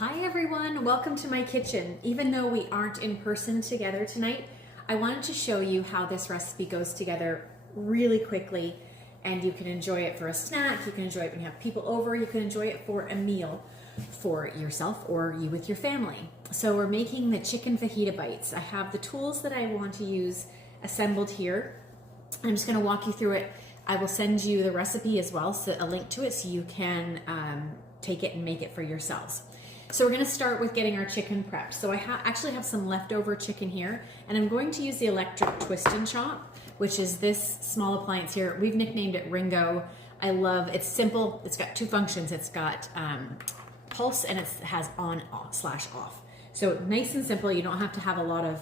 Hi everyone, welcome to my kitchen. Even though we aren't in person together tonight, I wanted to show you how this recipe goes together really quickly, and you can enjoy it for a snack, you can enjoy it when you have people over, you can enjoy it for a meal for yourself or you with your family. So we're making the chicken fajita bites. I have the tools that I want to use assembled here. I'm just going to walk you through it. I will send you the recipe as well, so a link to it so you can take it and make it for yourselves. So we're going to start with getting our chicken prepped. So I actually have some leftover chicken here, and I'm going to use the electric twist and chop, which is this small appliance here. We've nicknamed it Ringo. I love, it's simple. It's got two functions. It's got pulse and it has on off / off. So nice and simple. You don't have to have a lot of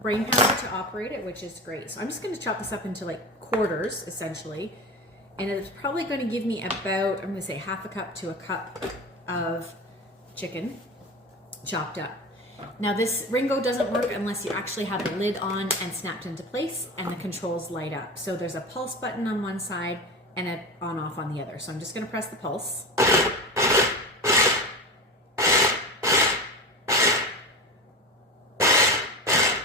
brain power to operate it, which is great. So I'm just going to chop this up into like quarters essentially. And it's probably going to give me about, I'm going to say half a cup to a cup of chicken chopped up. Now this Ringo doesn't work unless you actually have the lid on and snapped into place and the controls light up. So there's a pulse button on one side and an on off on the other. So I'm just going to press the pulse.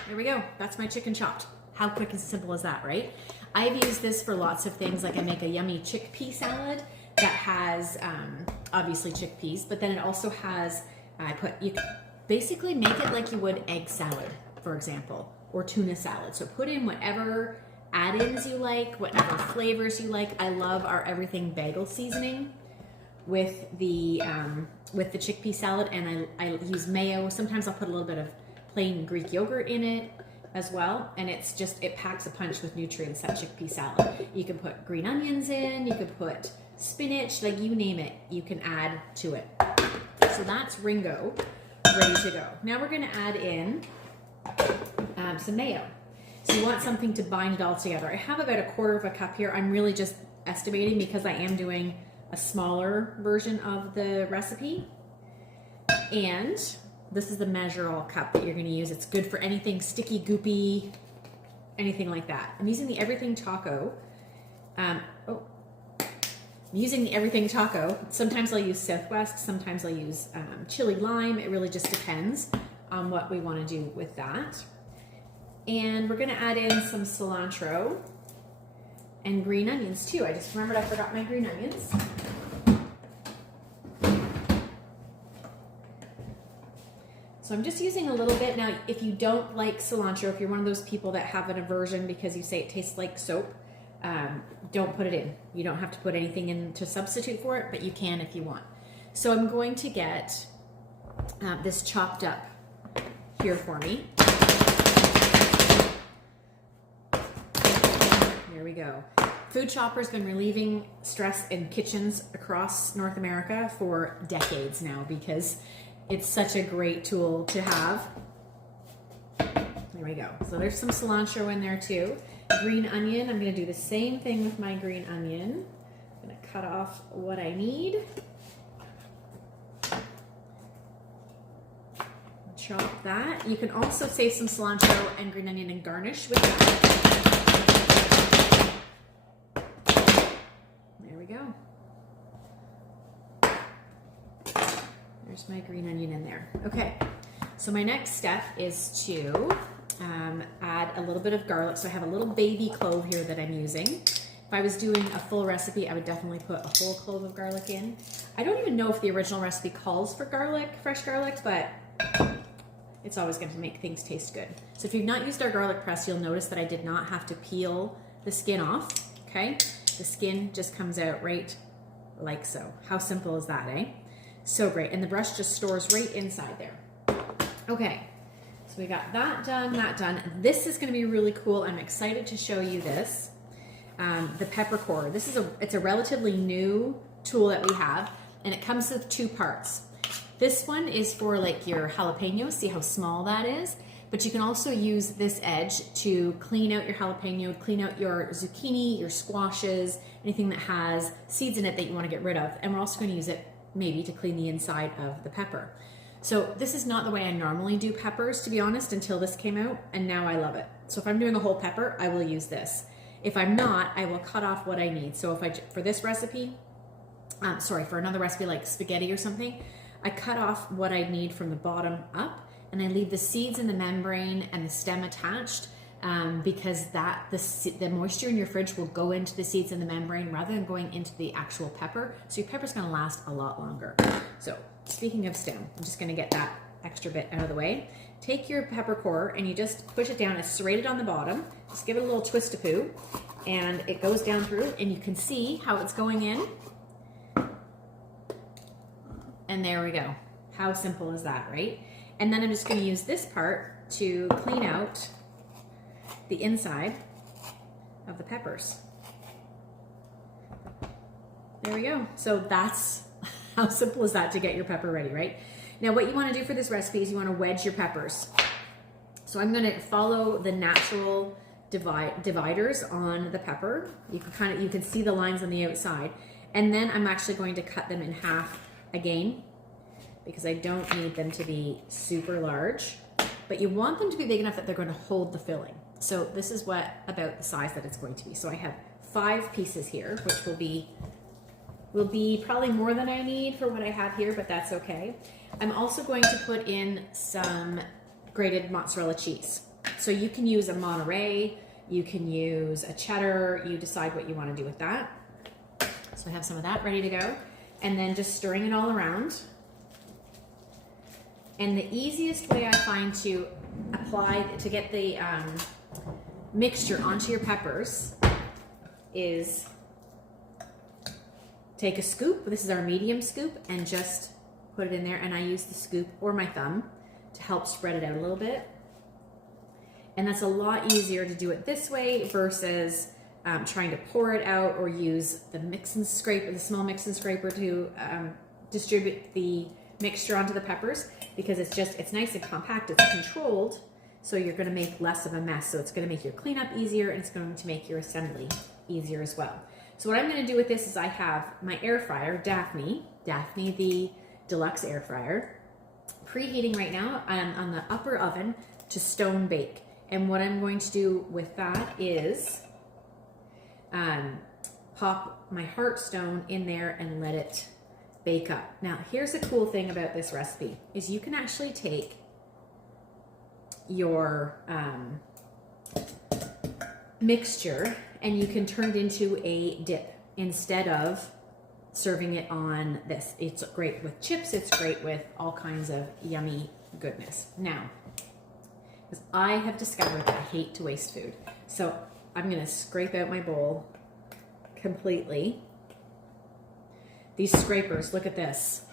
There we go. That's my chicken chopped. How quick and simple is that, right? I've used this for lots of things, like I make a yummy chickpea salad that has obviously chickpeas, but then it also has, you can basically make it like you would egg salad, for example, or tuna salad. So put in whatever add-ins you like, whatever flavors you like. I love our everything bagel seasoning with the chickpea salad, and I use mayo. Sometimes I'll put a little bit of plain Greek yogurt in it as well, and it packs a punch with nutrients, that chickpea salad. You can put green onions in, you could put spinach, like you name it, you can add to it. So that's Ringo, ready to go. Now we're going to add in some mayo. So you want something to bind it all together. I have about a quarter of a cup here. I'm really just estimating because I am doing a smaller version of the recipe. And this is the measure all cup that you're going to use. It's good for anything sticky, goopy, anything like that. I'm using the Everything Taco. I'm using the Everything Taco. Sometimes I'll use Southwest, sometimes I'll use chili lime. It really just depends on what we want to do with that. And we're going to add in some cilantro and green onions too. I just remembered I forgot my green onions. So I'm just using a little bit. Now, if you don't like cilantro, if you're one of those people that have an aversion because you say it tastes like soap, don't put it in. You don't have to put anything in to substitute for it, but you can if you want. So I'm going to get this chopped up here for me. There we go. Food Chopper's been relieving stress in kitchens across North America for decades now because it's such a great tool to have. There we go. So there's some cilantro in there too. Green onion, I'm going to do the same thing with my green onion. I'm going to cut off what I need. Chop that. You can also save some cilantro and green onion and garnish with that. There we go. There's my green onion in there. Okay, so my next step is to add a little bit of garlic. So I have a little baby clove here that I'm using. If I was doing a full recipe, I would definitely put a whole clove of garlic in. I don't even know if the original recipe calls for garlic, fresh garlic, but it's always going to make things taste good. So if you've not used our garlic press, you'll notice that I did not have to peel the skin off, okay? The skin just comes out right like so. How simple is that, eh? So great, and the brush just stores right inside there. Okay, so we got that done, that done. This is gonna be really cool. I'm excited to show you this. The pepper core. It's a relatively new tool that we have, and it comes with two parts. This one is for like your jalapenos, see how small that is? But you can also use this edge to clean out your jalapeno, clean out your zucchini, your squashes, anything that has seeds in it that you wanna get rid of. And we're also gonna use it maybe to clean the inside of the pepper. So this is not the way I normally do peppers, to be honest, until this came out, and now I love it. So if I'm doing a whole pepper, I will use this. If I'm not, I will cut off what I need. So for this recipe, sorry, for another recipe like spaghetti or something, I cut off what I need from the bottom up, and I leave the seeds in the membrane and the stem attached, because the moisture in your fridge will go into the seeds in the membrane rather than going into the actual pepper. So your pepper's gonna last a lot longer. So speaking of stem, I'm just gonna get that extra bit out of the way. Take your pepper core and you just push it down. It's serrated on the bottom. Just give it a little twist to poo, and it goes down through, and you can see how it's going in. And there we go. How simple is that, right? And then I'm just gonna use this part to clean out the inside of the peppers. There we go. So that's how simple is that to get your pepper ready, right? Now what you wanna do for this recipe is you wanna wedge your peppers. So I'm gonna follow the natural dividers on the pepper. You can see the lines on the outside. And then I'm actually going to cut them in half again, because I don't need them to be super large, but you want them to be big enough that they're going to hold the filling. So this is about the size that it's going to be. So I have 5 pieces here, which will be probably more than I need for what I have here, but that's okay. I'm also going to put in some grated mozzarella cheese. So you can use a Monterey, you can use a cheddar, you decide what you want to do with that. So I have some of that ready to go, and then just stirring it all around. And the easiest way I find to get the mixture onto your peppers is take a scoop, this is our medium scoop, and just put it in there, and I use the scoop or my thumb to help spread it out a little bit. And that's a lot easier to do it this way versus trying to pour it out or use the mix and scraper, the small mix and scraper to distribute the mixture onto the peppers, because it's nice and compact, it's controlled, so you're going to make less of a mess. So it's going to make your cleanup easier, and it's going to make your assembly easier as well. So what I'm going to do with this is I have my air fryer, Daphne the deluxe air fryer, preheating right now on the upper oven to stone bake. And what I'm going to do with that is pop my Hearthstone in there and let it bake up. Now, here's the cool thing about this recipe is you can actually take your mixture and you can turn it into a dip instead of serving it on this. It's great with chips. It's great with all kinds of yummy goodness. Now, because I have discovered that I hate to waste food, so I'm going to scrape out my bowl completely. These scrapers, look at this.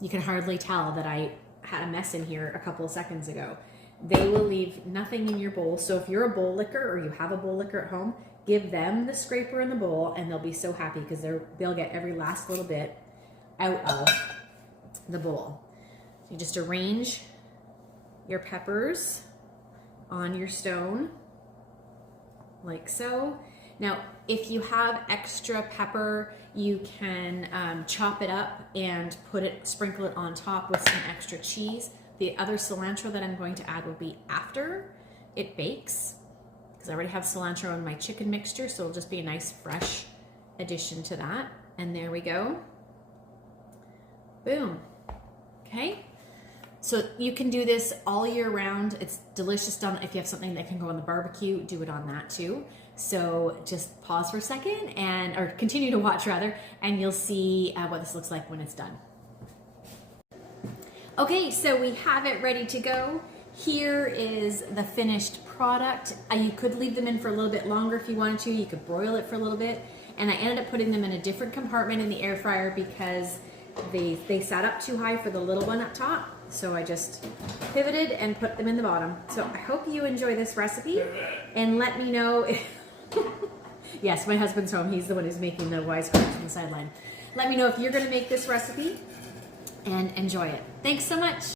You can hardly tell that I had a mess in here a couple of seconds ago. They will leave nothing in your bowl. So if you're a bowl licker or you have a bowl licker at home, give them the scraper in the bowl and they'll be so happy because they'll get every last little bit out of the bowl. You just arrange your peppers on your stone like so. Now, if you have extra pepper, you can chop it up and sprinkle it on top with some extra cheese. The other cilantro that I'm going to add will be after it bakes, because I already have cilantro in my chicken mixture, so it'll just be a nice fresh addition to that. And there we go. Boom. Okay. So you can do this all year round. It's delicious if you have something that can go on the barbecue, do it on that too. So just pause for a second or continue to watch rather, and you'll see what this looks like when it's done. Okay, so we have it ready to go. Here is the finished product. You could leave them in for a little bit longer if you wanted to. You could broil it for a little bit. And I ended up putting them in a different compartment in the air fryer because they sat up too high for the little one up top. So I just pivoted and put them in the bottom. So I hope you enjoy this recipe and let me know if yes, my husband's home. He's the one who's making the wisecracks on the sideline. Let me know if you're going to make this recipe and enjoy it. Thanks so much.